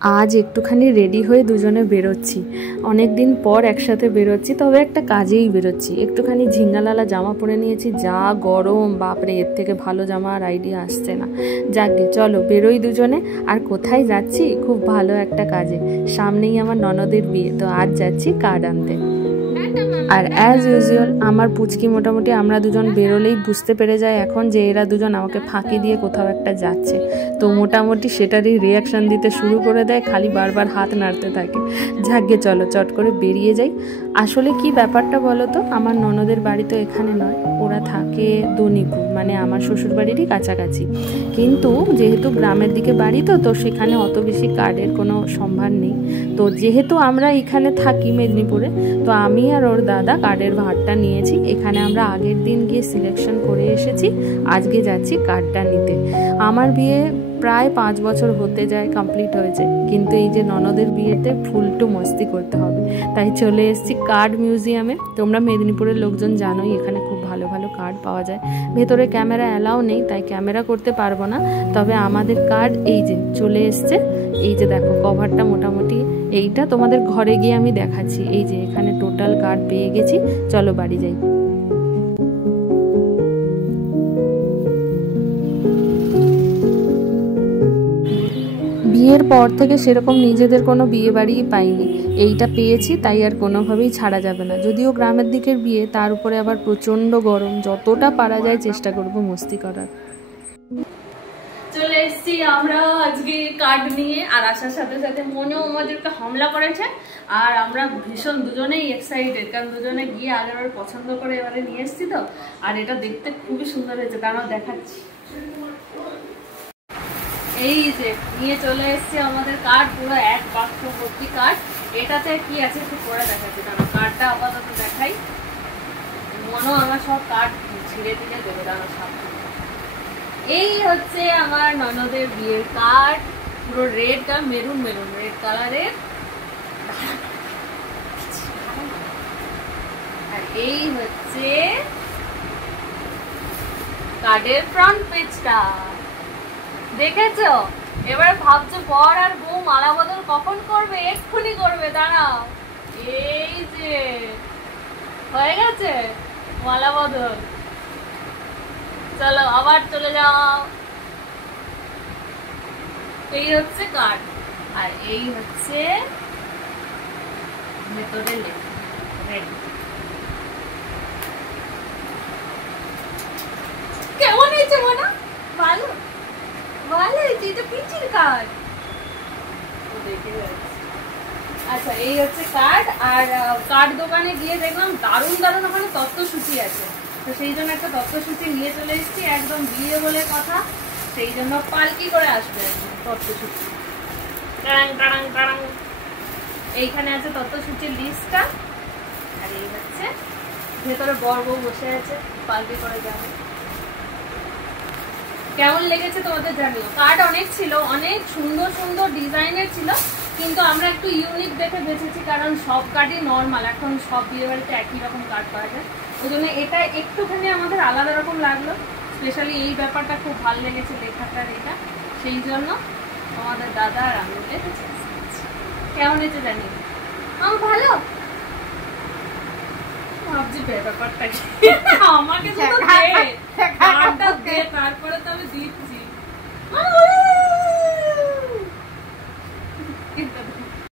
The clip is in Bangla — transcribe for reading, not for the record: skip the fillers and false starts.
আজ একটুখানি রেডি হয়ে দুজনে বেরোচ্ছি। অনেক দিন পর একসাথে বেরোচ্ছি, তবে একটা কাজেই বেরোচ্ছি। একটুখানি ঝিঙ্গালালা জামা পরে নিয়েছি, যা গরম, বাপরে, এর থেকে ভালো জামা আর আইডিয়া আসছে না। যাকে চলো বেরোই দুজনে। আর কোথায় যাচ্ছি? খুব ভালো একটা কাজে। সামনেই আমার ননদের বিয়ে, তো আজ যাচ্ছি কার্ড আনতে। আর অ্যাজ ইউজুয়াল আমার পুচকি মোটামুটি আমরা দুজন বেরোলেই বুঝতে পেরে যায় এখন যে এরা দুজন আমাকে ফাঁকি দিয়ে কোথাও একটা যাচ্ছে। তো মোটামুটি সেটারই রিয়াকশান দিতে শুরু করে দেয়, খালি বারবার হাত নাড়তে থাকে। যাকে চলো চট করে বেরিয়ে যাই। আসলে কি ব্যাপারটা বলো তো, আমার ননদের বাড়ি তো এখানে নয়, ওরা থাকে দনিপুর, মানে আমার শ্বশুর বাড়িরই কাছাকাছি। কিন্তু যেহেতু গ্রামের দিকে বাড়ি তো সেখানে অত বেশি কার্ডের কোনো সম্ভার নেই। তো যেহেতু আমরা এখানে থাকি মেদিনীপুরে, তো আমি আর ওর দাদা কার্ডের ভাড়টা নিয়েছি। এখানে আমরা আগের দিন গিয়ে সিলেকশন করে এসেছি, আজকে যাচ্ছি কার্ডটা নিতে। আমার বিয়ে প্রায় 5 বছর হতে যায়, কমপ্লিট হয়েছে, কিন্তু এই যে ননদের বিয়েতে ফুলটু মস্তি করতে হবে, তাই চলে এসেছি কার্ড মিউজিয়ামে। তোমরা মেদিনীপুরের লোকজন জানোই এখানে খুব ভালো ভালো কার্ড পাওয়া যায়। ভেতরে ক্যামেরা অ্যালাউ নেই, তাই ক্যামেরা করতে পারবো না। তবে আমাদের কার্ড এই যে চলে এসছে। এই যে দেখো কভারটা মোটামুটি এইটা, তোমাদের ঘরে গিয়ে আমি দেখাচ্ছি। এই যে এখানে টোটাল কার্ড পেয়ে গেছি, চলো বাড়ি যাই। বিয়ের পর থেকে সেরকম নিজেদের কোনো বিয়ে বাড়িই পাইনি, এইটা পেয়েছি, তাই আর কোনোভাবেই ছাড়া যাবে না। যদিও গ্রামের দিকের বিয়ে, তার উপরে আবার প্রচণ্ড গরম, যতটা পারা যায় চেষ্টা করব মস্তি করার। চলে এসেছি আমরা আজকে কার্ড নিয়ে, আর আসার সাথে সাথে মনেও আমাদেরকে হামলা করেছে। আর আমরা ভীষণ দুজনেই এক্সাইটেড, কারণ দুজনে গিয়ে আগের পছন্দ করে এবারে নিয়ে এসেছি তো। আর এটা দেখতে খুবই সুন্দর হয়েছে, কারণ দেখাচ্ছি। এই যে নিয়ে চলে এসেছি আমাদের কার্ড, পুরো এক বাক্স ভর্তি কার্ড। এটাতে কি আছে একটু পরে দেখাচ্ছি, কারণ কার্ডটা আপাতত দেখাই। মনও আমার সব কার্ড ছিঁড়ে ছিঁড়ে দেবে, দাঁড়া সব। এই হচ্ছে আমার ননদের বিয়ের কার্ড, পুরো রেড আর মেরুন মেরুন রেড কালারের। আর এই হচ্ছে কার্ডের ফ্রন্ট পেজটা, দেখেছো? এবারে ভাবছো বর আর বউ মালা বদল কখন করবে? এক্ষুনি করবে, দাঁড়াও। এই যে হয়ে গেছে মালা বদল, চলো আবার চলে যাও। এই হচ্ছে কার্ড, আর এই হচ্ছে ভেতরে লেখা রেডি। কেমন হয়েছে মনে? ভালো ভালো হয়েছে, এটা পিচির কার্ড। আচ্ছা এই হচ্ছে কার্ড। আর কার্ড দোকানে গিয়ে দেখলাম দারুণ দারুণ ওখানে তথ্যসূচি আছে, তো সেই জন্য একটা তথ্যসূচি নিয়ে চলে এসেছি। একদম বিয়ে বলে কথা, সেই জন্য পালকি করে আসবে তথ্যসূচি। টাড়াং টাড়াং টাড়াং। এইখানে আছে তথ্যসূচির লিস্টটা। আর এই হচ্ছে ভেতরে বর বউ বসে আছে, পালকি করে যাবে। কেমন লেগেছে তোমাদের জানিও। কার্ড অনেক ছিল, অনেক সুন্দর সুন্দর ডিজাইনের ছিল, কিন্তু আমরা একটু ইউনিক দেখে বেছেছি, কারণ সব কার্ডই নর্মাল, এখন সব বিয়ে বাড়িতে একই রকম কার্ড পাওয়া যায়। ওই জন্য এটা একটুখানি আমাদের আলাদা রকম লাগলো। স্পেশালি এই ব্যাপারটা খুব ভালো লেগেছে, লেখাটার এটা, সেই জন্য আমাদের দাদা আর আমি দেখেছি। কেমন হয়েছে জানি ভালো ভাবছি ব্যাপারটা কি, আমাকে তো দে, তারপরে তো আমি দিচ্ছি।